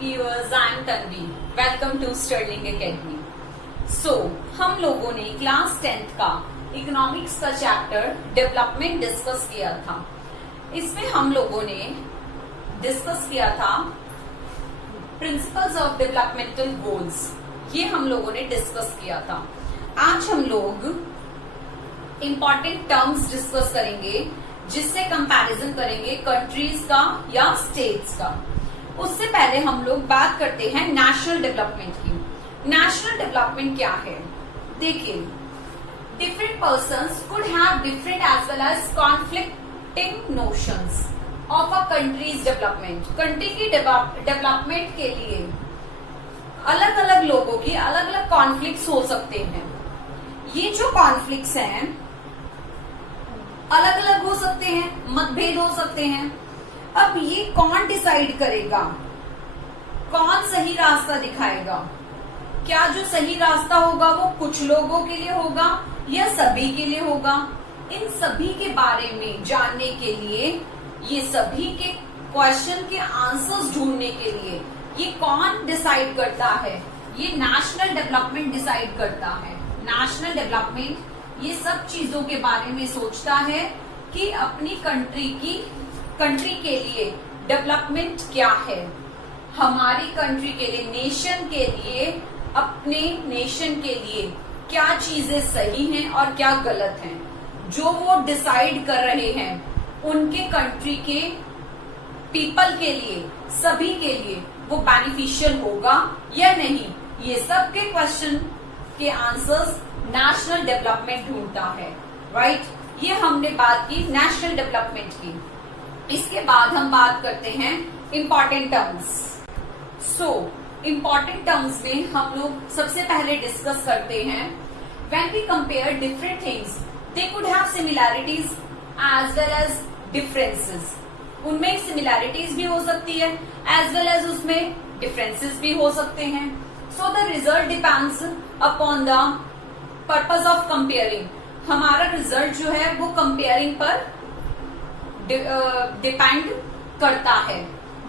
viewers, I am Tanvi. Welcome to Sterling Academy. So, हम लोगों ने क्लास 10th का इकोनॉमिक्स का चैप्टर डेवलपमेंट डिस्कस किया था। इसमें हम लोगों ने डिस्कस किया था प्रिंसिपल्स ऑफ डेवलपमेंटल गोल्स, ये हम लोगों ने डिस्कस किया था। आज हम लोग इंपॉर्टेंट टर्म्स डिस्कस करेंगे जिससे कंपैरिजन करेंगे कंट्रीज का या स्टेट्स का। उससे पहले हम लोग बात करते हैं नेशनल डेवलपमेंट की। नेशनल डेवलपमेंट क्या है? देखिए, different persons could have different as well as conflicting notions of a countries development. Country की डेवलपमेंट के लिए अलग अलग लोगों की अलग अलग कॉन्फ्लिक्ट्स हो सकते हैं। ये जो कॉन्फ्लिक्ट्स हैं अलग अलग हो सकते हैं, मतभेद हो सकते हैं। अब ये कौन डिसाइड करेगा, कौन सही रास्ता दिखाएगा? क्या जो सही रास्ता होगा वो कुछ लोगों के लिए होगा या सभी के लिए होगा? इन सभी के बारे में जानने के लिए, ये सभी के क्वेश्चन के आंसर्स ढूंढने के लिए ये कौन डिसाइड करता है? ये नेशनल डेवलपमेंट डिसाइड करता है। नेशनल डेवलपमेंट ये सब चीजों के बारे में सोचता है कि अपनी कंट्री के लिए डेवलपमेंट क्या है, हमारी कंट्री के लिए, नेशन के लिए, अपने नेशन के लिए क्या चीजें सही हैं और क्या गलत हैं, जो वो डिसाइड कर रहे हैं उनके कंट्री के पीपल के लिए, सभी के लिए वो बेनिफिशियल होगा या नहीं। ये सब के क्वेश्चन के आंसर्स नेशनल डेवलपमेंट ढूंढता है, राइट? ये हमने बात की नेशनल डेवलपमेंट की। इसके बाद हम बात करते हैं इंपॉर्टेंट टर्म्स। इंपॉर्टेंट टर्म्स में हम लोग सबसे पहले डिस्कस करते हैं when we compare different things they could have similarities as well as differences. उनमें सिमिलैरिटीज भी हो सकती है एज वेल एज उसमें डिफरेंसेस भी हो सकते हैं। So the result depends upon the purpose of comparing. हमारा रिजल्ट जो है वो कंपेयरिंग पर डिपेंड करता है।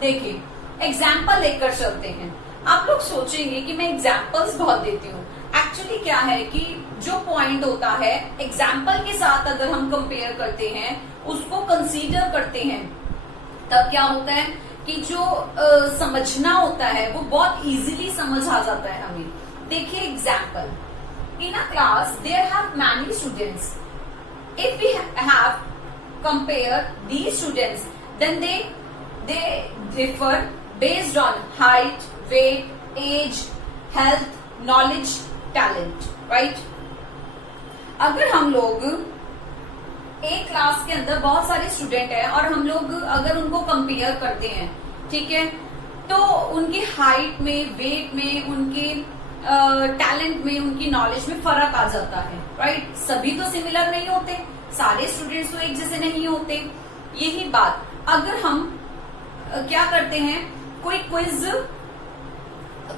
देखिए, एग्जाम्पल लेकर चलते हैं। आप लोग सोचेंगे कि मैं एग्जाम्पल्स बहुत देती हूँ। एक्चुअली क्या है कि जो पॉइंट होता है एग्जाम्पल के साथ अगर हम कंपेयर करते हैं, उसको कंसीडर करते हैं, तब क्या होता है कि जो समझना होता है वो बहुत इजीली समझ आ जाता है हमें। देखिए example, in a class there have many students. If we have compare these students, then they differ based on height, weight, age, health, knowledge, talent, right? अगर हम लोग एक क्लास के अंदर बहुत सारे स्टूडेंट हैं और हम लोग अगर उनको कंपेयर करते हैं, ठीक है, तो उनकी हाइट में, वेट में, उनके टैलेंट में, उनकी नॉलेज में फर्क आ जाता है, राइट? सभी तो सिमिलर नहीं होते, सारे स्टूडेंट्स तो एक जैसे नहीं होते। यही बात अगर हम क्या करते हैं, कोई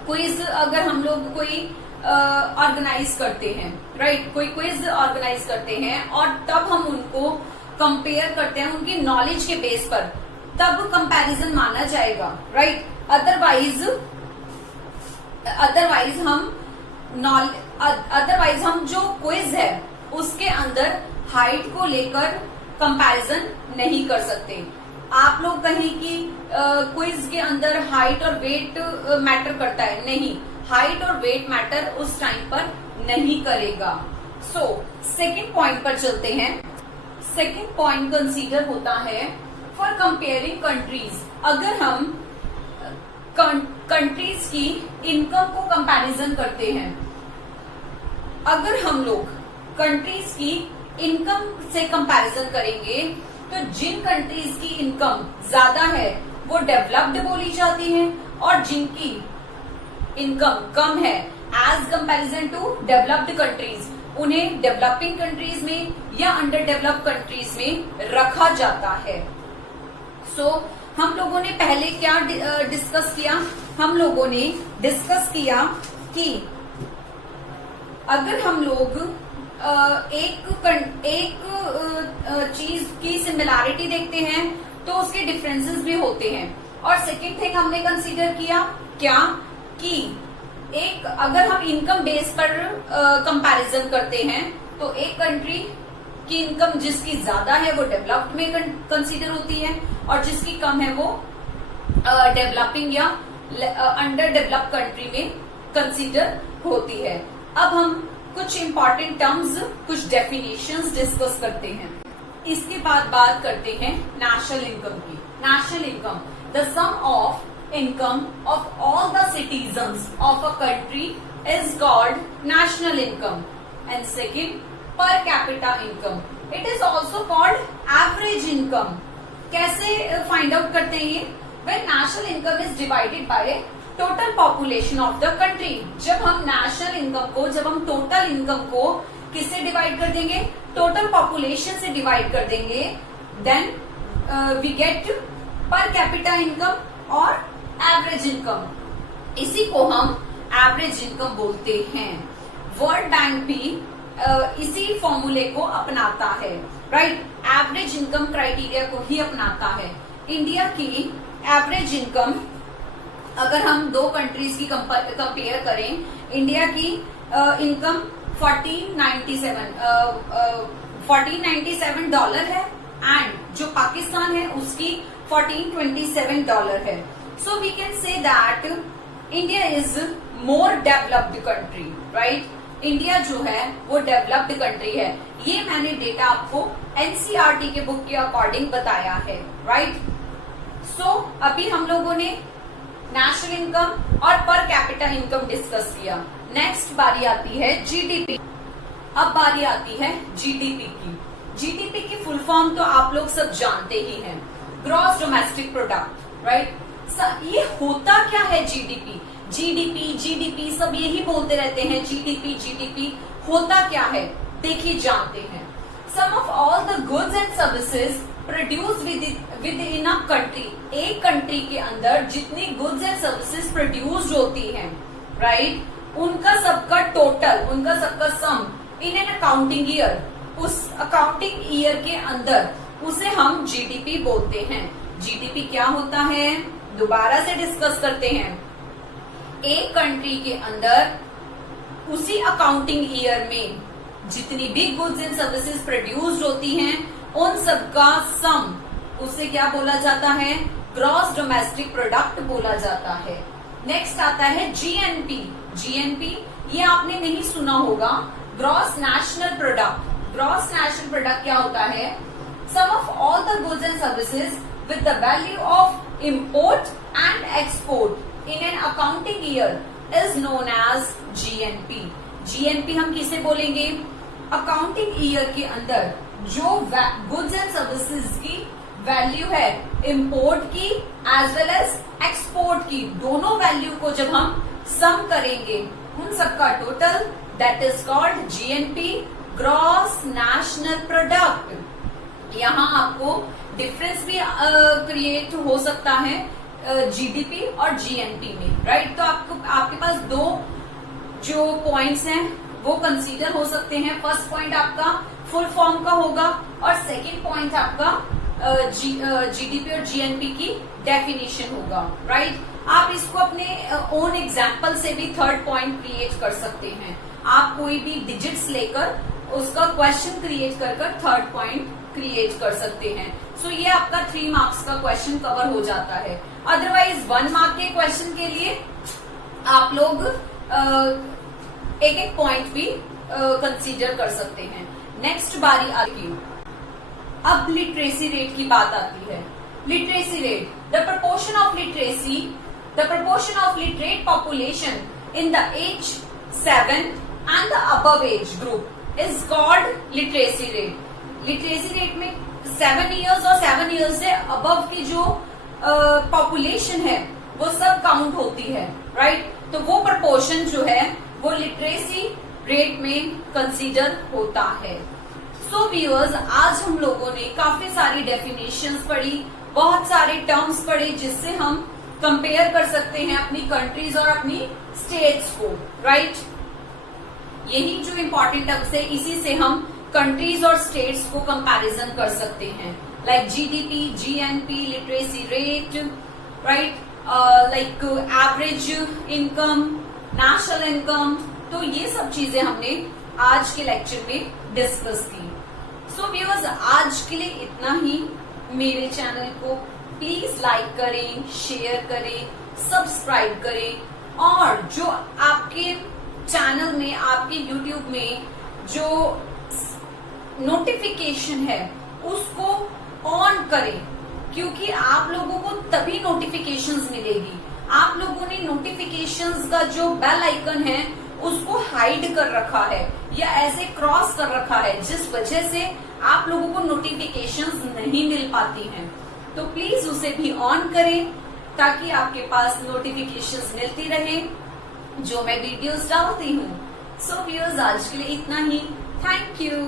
क्विज अगर हम लोग कोई ऑर्गेनाइज करते हैं, राइट? कोई क्विज ऑर्गेनाइज करते हैं और तब हम उनको कंपेयर करते हैं उनकी नॉलेज के बेस पर, तब कंपैरिजन माना जाएगा, राइट? अदरवाइज हम जो क्विज है उसके अंदर हाइट को लेकर कंपैरिजन नहीं कर सकते। आप लोग कहें कि क्विज के अंदर हाइट और वेट मैटर करता है, नहीं, हाइट और वेट मैटर उस टाइम पर नहीं करेगा। सेकंड पॉइंट पर चलते हैं। सेकंड पॉइंट कंसीडर होता है फॉर कंपेयरिंग कंट्रीज। अगर हम कंट्रीज की इनकम को कंपैरिजन करते हैं, अगर हम लोग कंट्रीज की इनकम से कंपैरिजन करेंगे तो जिन कंट्रीज की इनकम ज्यादा है वो डेवलप्ड बोली जाती है, और जिनकी इनकम कम है as comparison to developed countries, उन्हें डेवलपिंग कंट्रीज में या अंडर डेवलप्ड कंट्रीज में रखा जाता है। हम लोगों ने पहले क्या डिस्कस किया? हम लोगों ने डिस्कस किया कि अगर हम लोग एक चीज की सिमिलैरिटी देखते हैं तो उसके डिफरेंसेस भी होते हैं। और सेकंड थिंग हमने कंसीडर किया क्या कि एक अगर हम इनकम बेस पर कंपैरिजन करते हैं तो एक कंट्री की इनकम जिसकी ज्यादा है वो डेवलप्ड में कंसीडर होती है और जिसकी कम है वो डेवलपिंग या अंडर डेवलप्ड कंट्री में कंसीडर होती है। अब हम कुछ इंपॉर्टेंट टर्म्स, कुछ डेफिनेशंस डिस्कस करते हैं। इसके बाद बात करते हैं नेशनल इनकम की। National income, the sum of income of all the citizens of a country is called national income. And second, per capita income, it is also called average income. कैसे find out करते हैं ये? When national income is divided by total population of the country. जब हम national income को, जब हम total income को किससे divide कर देंगे? total population से divide कर देंगे, then we get per capita income और एवरेज इनकम। इसी को हम एवरेज इनकम बोलते हैं। वर्ल्ड बैंक भी इसी फॉर्मूले को अपनाता है, राइट। एवरेज इनकम क्राइटेरिया को ही अपनाता है। इंडिया की एवरेज इनकम अगर हम दो कंट्रीज की कंपेयर करें, इंडिया की इनकम 1497 डॉलर है एंड जो पाकिस्तान है उसकी 1427 डॉलर है। So we can say that India is more developed country, right? India जो है वो डेवलप्ड कंट्री है। ये मैंने डेटा आपको एनसीईआरटी के बुक के अकॉर्डिंग बताया है, राइट। सो अभी हम लोगों ने नेशनल इनकम और पर कैपिटा इनकम डिस्कस किया। नेक्स्ट बारी आती है जीडीपी। अब बारी आती है जीडीपी की। जीडीपी की फुल फॉर्म तो आप लोग सब जानते ही हैं, ग्रॉस डोमेस्टिक प्रोडक्ट, राइट। ये होता क्या है जीडीपी? जीडीपी सब यही बोलते रहते हैं, जीडीपी जीडीपी। होता क्या है देखिए, जानते हैं। Sum of all the goods and services produce within a country. एक कंट्री के अंदर जितनी गुड्स एंड सर्विसेज प्रोड्यूस्ड होती हैं, राइट, उनका सबका टोटल, उनका सबका सम इन एन अकाउंटिंग ईयर, उस अकाउंटिंग ईयर के अंदर उसे हम जीडीपी बोलते हैं। जीडीपी क्या होता है दोबारा से डिस्कस करते हैं। एक कंट्री के अंदर उसी अकाउंटिंग ईयर में जितनी भी गुड्स एंड सर्विसेज प्रोड्यूस्ड होती हैं उन सबका सम, उसे क्या बोला जाता है? ग्रॉस डोमेस्टिक प्रोडक्ट बोला जाता है। नेक्स्ट आता है जीएनपी। जीएनपी ये आपने नहीं सुना होगा, gross national product. Gross national product क्या होता है? Sum of all the goods and services with the value of import and export in an accounting year is known as GNP. GNP हम किसे बोलेंगे? अकाउंटिंग ईयर के अंदर जो goods and services की वैल्यू है, इंपोर्ट की एज वेल एज एक्सपोर्ट की, दोनों वैल्यू को जब हम सम करेंगे उन सबका total, that is called GNP, gross national product. यहाँ आपको डिफरेंस भी क्रिएट हो सकता है जीडीपी और जीएनपी में, राइट। तो आपके पास दो जो पॉइंट्स हैं वो कंसीडर हो सकते हैं। फर्स्ट पॉइंट आपका फुल फॉर्म का होगा और सेकंड पॉइंट आपका जीडीपी और जीएनपी की डेफिनेशन होगा, राइट। आप इसको अपने ओन एग्जाम्पल से भी थर्ड पॉइंट क्रिएट कर सकते हैं। आप कोई भी डिजिट्स लेकर उसका क्वेश्चन क्रिएट कर थर्ड पॉइंट क्रिएट कर सकते हैं। सो ये आपका 3 मार्क्स का क्वेश्चन कवर हो जाता है। अदरवाइज 1 मार्क के क्वेश्चन के लिए आप लोग एक एक पॉइंट भी कंसीडर कर सकते हैं। नेक्स्ट बारी आती है, अब लिटरेसी रेट की बात आती है। Literacy rate, the proportion of literacy, the proportion of literate population in the age 7 and the above age group is called literacy rate. Literacy rate में 7 इयर्स और 7 इयर्स से अबव की जो पॉपुलेशन है वो सब काउंट होती है, राइट। तो वो प्रपोर्शन जो है वो लिटरेसी रेट में कंसीडर होता है। सो व्यूअर्स, आज हम लोगों ने काफी सारी डेफिनेशंस पढ़ी, बहुत सारे टर्म्स पढ़े जिससे हम कंपेयर कर सकते हैं अपनी कंट्रीज और अपनी स्टेट्स को, राइट। यही जो इम्पोर्टेंट टर्म्स है इसी से हम कंट्रीज और स्टेट्स को कंपैरिजन कर सकते हैं, like GDP, GNP, literacy rate, right. Like average income, national income, तो ये सब चीजें हमने आज के लेक्चर में डिस्कस की। सो व्यूअर्स, आज के लिए इतना ही। मेरे चैनल को प्लीज लाइक करें, शेयर करें, सब्सक्राइब करें और जो आपके चैनल में, आपके यूट्यूब में जो नोटिफिकेशन है उसको ऑन करें, क्योंकि आप लोगों को तभी नोटिफिकेशंस मिलेगी। आप लोगों ने नोटिफिकेशंस का जो बेल आइकन है उसको हाइड कर रखा है या ऐसे क्रॉस कर रखा है, जिस वजह से आप लोगों को नोटिफिकेशंस नहीं मिल पाती हैं। तो प्लीज उसे भी ऑन करें ताकि आपके पास नोटिफिकेशंस मिलती रहे जो मैं वीडियोस डालती हूँ। सो व्यूअर्स, आज के लिए इतना ही। Thank you.